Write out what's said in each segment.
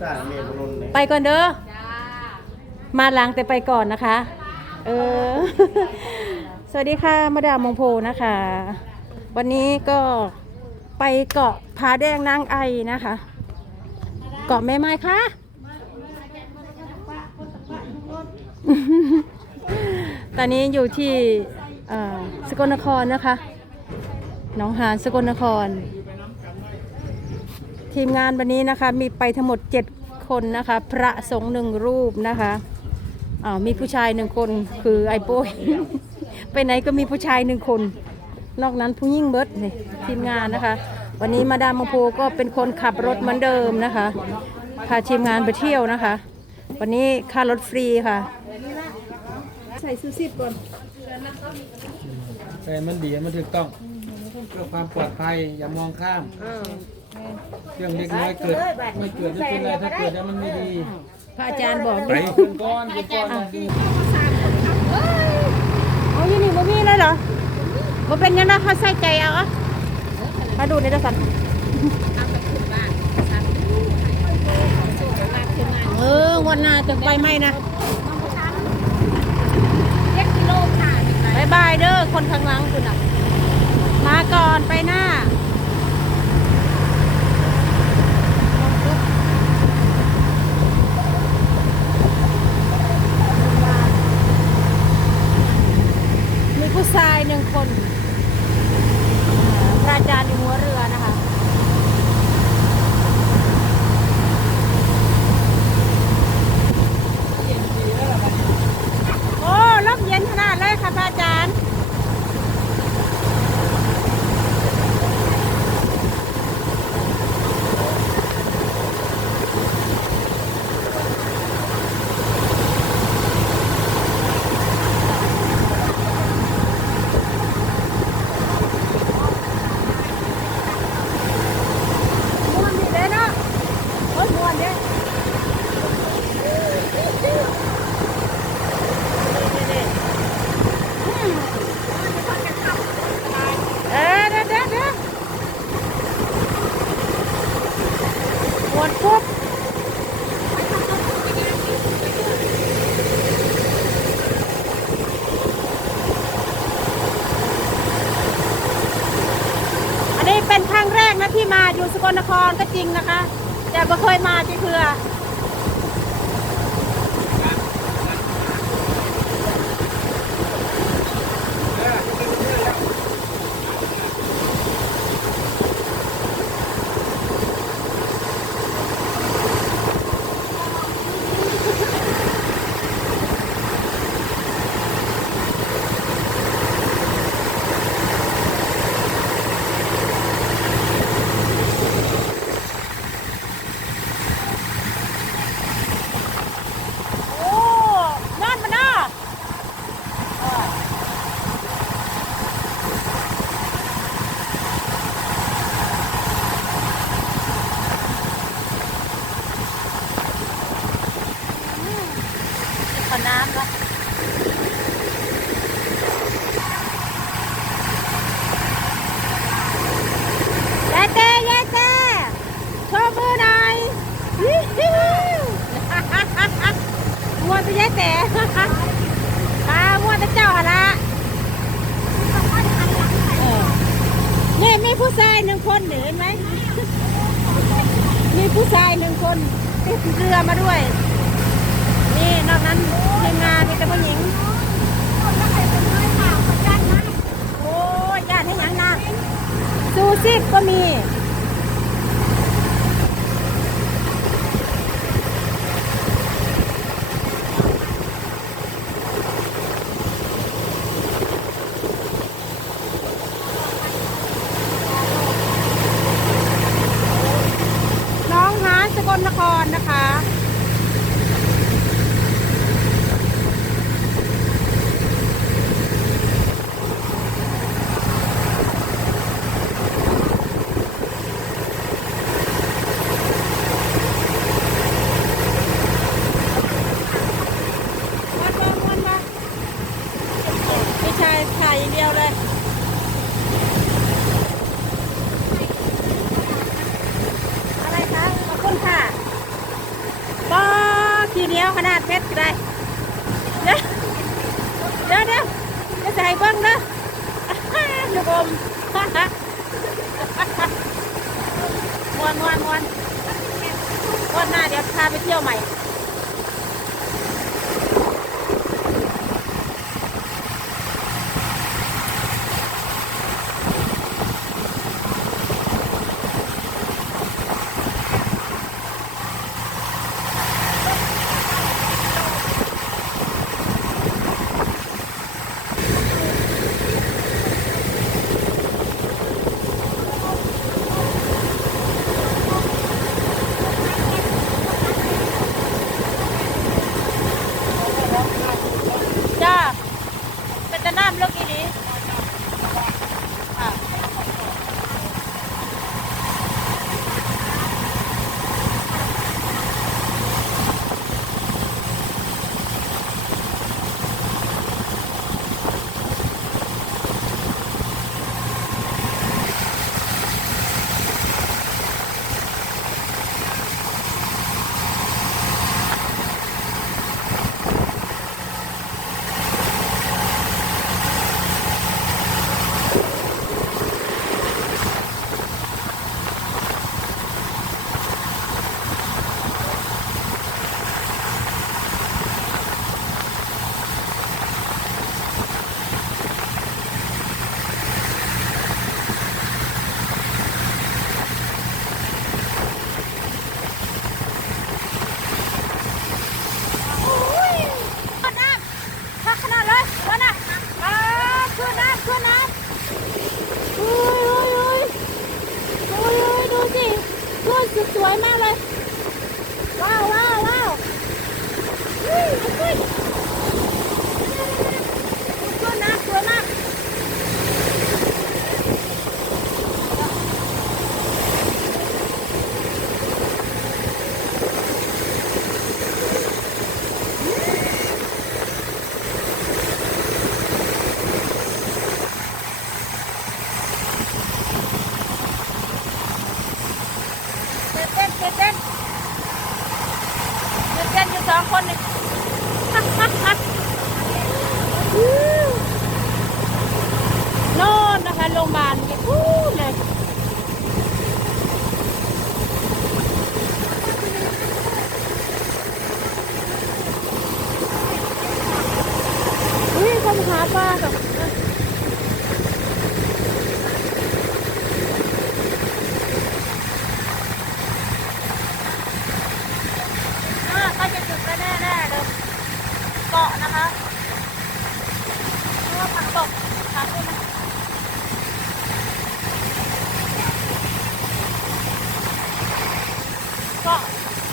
สร้างเมฆนนท์เนี่ยไปก่อนเด้อ มาหลังแต่ไปก่อนนะคะ เออ สวัสดีค่ะมาดามมงโพนะคะ วันนี้ก็ไปเกาะผาแดงนางไอนะคะ เกาะแม่ไม้คะตอนนี้อยู่ที่เอ่อสกลนครนะคะ หนองหานสกลนคร ทีมงานวันนี้นะคะมีไปทั้งหมด 7 คนนะคะ พระสงฆ์หนึ่งรูปนะคะอ่ามีผู้ชายหนึ่งคนคือไอ้โป้ย ไปไหนก็มีผู้ชายหนึ่งคน นอกนั้นผู้ยิ่งเบิดนี่ทีมงานนะคะ วันนี้มาดามมงโพก็เป็นคนขับรถเหมือนเดิมนะคะพาทีมงานไปเที่ยวนะคะ วันนี้ค่ารถฟรีค่ะ ใส่ซูซิปก่อนแต่มันดีมันถูกต้องเพื่อความปลอดภัยอย่ามองข้าม เรื่องเล็กน้อยเกิดไม่เกิดไม่เป็นไรถ้าเกิดแล้วมันไม่ดีพระอาจารย์บอกไปขึ้นก้อนขึ้นก้อนนะเอาอยู่นี่บ่มีเลยเหรอบ่เป็นยังไงเขาใส่ใจเอาอะมาดูในโทรศัพท์เออวันหน้าจะไปไหมนะบายบายเด้อคนข้างหลังคุณอะ มาก่อนไปหน้า มีผู้ชายหนึ่งคนอ่าพระอาจารย์อยู่หัวเรือนะคะ โอ้ลมเย็นขนาดเลยค่ะพระอาจารย์ ม่วนดีเลยเนาะโอ้ยม่วนเด้เออเด้อเด้อเด้อม่วนปุ๊บ อันนี้เป็นครั้งแรกนะที่มาอยู่สกลนครก็จริงนะคะ แต่ไม่เคยมาจีเพื่อ โอ้นอนมาเนาะ ขอน้ำละยายเต้ยายเต้โชว์มือหน่อยฮิฮิมัวจะยายเต้อามัวจะเจ้าหนละนี่มีผู้ชายหนึ่งคนเห็นไหมมีผู้ชายหนึ่งคนติดเรือมาด้วย นอกนั้นทีมงานมีแต่ผู้หญิง โอ้ยญาติให้หยังนะซูซิกก็มี น้องหานสกลนครนะคะ วันมาวันมาไม่ใช่ถ่ายอย่างเดียวเลย อะไรคะ ขอบคุณค่ะ ขี้เดียวขนาดเพชรก็ได้เด้อเดี๋ยวเดี๋ยวจะใส่เบิ้งเด้อลูกอมมวนมวนมวนวันหน้าเดี๋ยวพาไปเที่ยวใหม่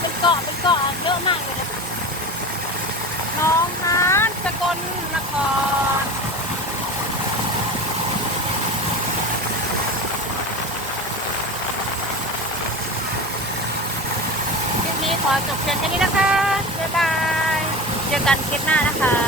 เป็นเกาะเป็นเกาะเยอะมากเลยนะน้องฮานสกลนครคลิปนี้ขอจบเพียงแค่นี้นะคะ บ๊ายบาย เจอกันคลิปหน้านะคะ